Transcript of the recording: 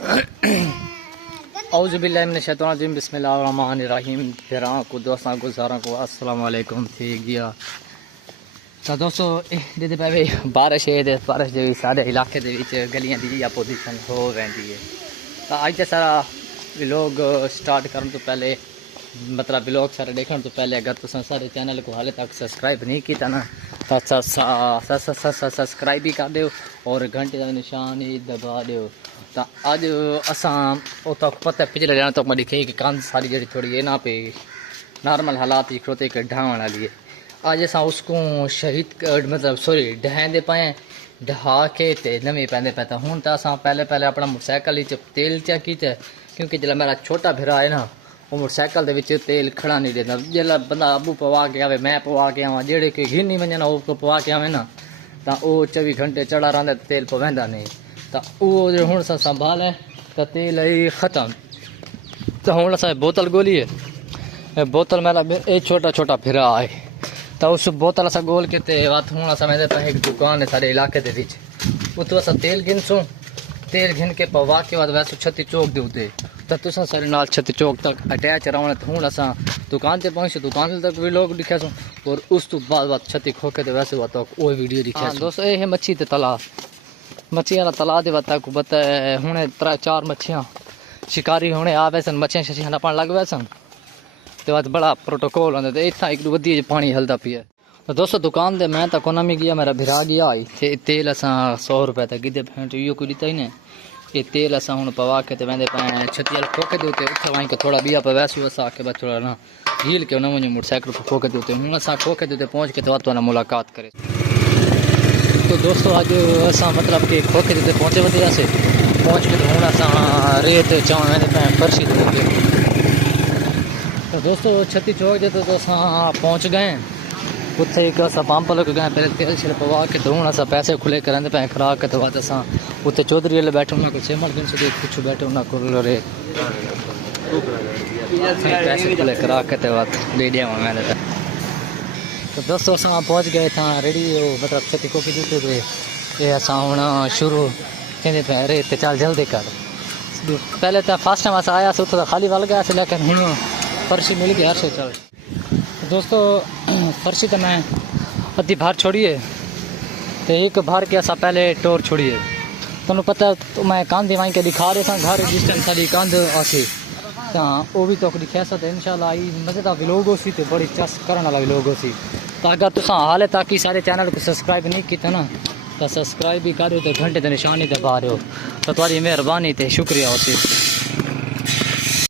औज़ुबिल्लाहिमिनश्शैतानिर्रजीम बिस्मिल्लाहिर्रहमानिर्रहीम। फिरां को दोस्तां गुज़ारां को अस्सलाम वालेकुम थी गया। तो दोस्तों जिहदे पे बारिश है ते बारिश दे सारे इलाके दे विच गलियां दी या पोजीशन हो रही है। तो अज ते सारा व्लॉग स्टार्ट करने तो पहले मतलब व्लॉग सारे देखने तो पहले अगर तुम सारे चैनल को हाले तक सब्सक्राइब नहीं किया ना तो सब्सक्राइब भी कर दो और घंटे का निशान ही दबा दो। तो अज असा तक पता पिछले दिन तक मैं दिखे कि कंध सारी जी थोड़ी है ना पे नॉर्मल हालात ही खड़ोते एक ढावन वाली है। अज असा उसको शहीद मतलब सॉरी ढहेंदे पाए ढहा के ते नवे पैंदे पे। हूँ तो असा पहले पहले अपना मोटरसाइकिल तेल चेक किया क्योंकि जो मेरा छोटा भरा है ना वो मोटरसाइकिल के तेल खड़ा नहीं देता। जो बंदा अबू पवा के आवे मैं पवा के आवा जेड़े कि घी नहीं वजना वो पवा के आवे ना तो वह 24 घंटे चढ़ा रहा तेल पवेंदा नहीं। तो वो जो हूँ सा संभाल है तो तेल है ख़त्म। तो हूँ असा बोतल गोली है बोतल मेरा ये छोटा छोटा फिरा है तो उस बोतल असा गोल के हूँ असा मेरे पास एक दुकान है सारे इलाके के बीच उतो असा तेल गिनसूँ तेल घिन के पवा के बाद वैसे छत्ती चौक दे उते तो तुसा सारे नाल छत्ती चौक तक अटैच रहना। तो हूँ असा दुकान से पहुँचे दुकान तक भी लोग दिखे सूँ और उस तो बाद छत्ती खोके तो वैसे बात वो वीडियो दिखे। दोस्तों ये है मच्छी ते तला मच्छी वाला तला दे बता को बता हूँ 3-4 मच्छियाँ शिकारी होने आ वैसन मच्छियाँ शछियाँ नपन लग वैसन तो बाद बड़ा प्रोटोकॉल होंगे तो इतना एक वधी पानी हलता पिया। तो दोस्तों दुकान दे मैं तो कोना में गया मेरा भिरा गया आई तेल असा 100 रुपये तक गिदे फेंट यो कोई दिता ही नहीं। ये तेल असा हूँ पवा के तो वेंदे पे छत्ती वाल खोके दे उते वहीं के थोड़ा बिया पे वैसे वसा के बाद थोड़ा ना हील के उन्हें मोटरसाइकिल पर खोके देते हूँ असा खोके देते पहुँच के तो ना मुलाकात करे। तो दोस्तों आज असा मतलब कि खोके देते पहुँचे वधे से पहुँच के तो हूँ असा रेत चावल वेंदे पे फर्शी दे। तो दोस्तों छत्ती चौक जे तो असा पहुँच गए उत्थे एक असा पंप लग गए पहले तेल शेल पवा के तो हूँ असा पैसे खुले करेंदे पे खरा के तो बाद असा उत्थे चौधरी वाले बैठे उन्होंने को सेमल गिन से कुछ बैठे उन्होंने को रे पैसे खुले करा के तो बाद दे दिया मैंने। तो दोस्तों असा पहुँच गए था रेडी मतलब छत्ती को की जूते थे ये असा हूँ शुरू कहते पे अरे तो चल जल्दी कर। पहले तो फर्स्ट टाइम असा आया तो खाली वल गया से लेकिन हूँ फर्शी मिल गई हर से चल। दोस्तों फर्शी तो मैं अद्धी बाहर छोड़िए तो एक बाहर के असा पहले टोर छोड़िए तुम्हें पता तो मैं कंध वहीं के दिखा रहे थे घर जिस टाइम सारी कंध आसी तो वो भी तो दिखा सकते इंशाल्लाह आई मज़ेदार व्लॉग हो सी तो बड़ी चस करने वाला व्लॉग हो सी। तो अगर तुम हाले तक सारे चैनल को सब्सक्राइब नहीं किया ना तो सब्सक्राइब भी करो तो घंटे तो निशानी दबा रहे हो तो तुम्हारी मेहरबानी तो शुक्रिया हो सी।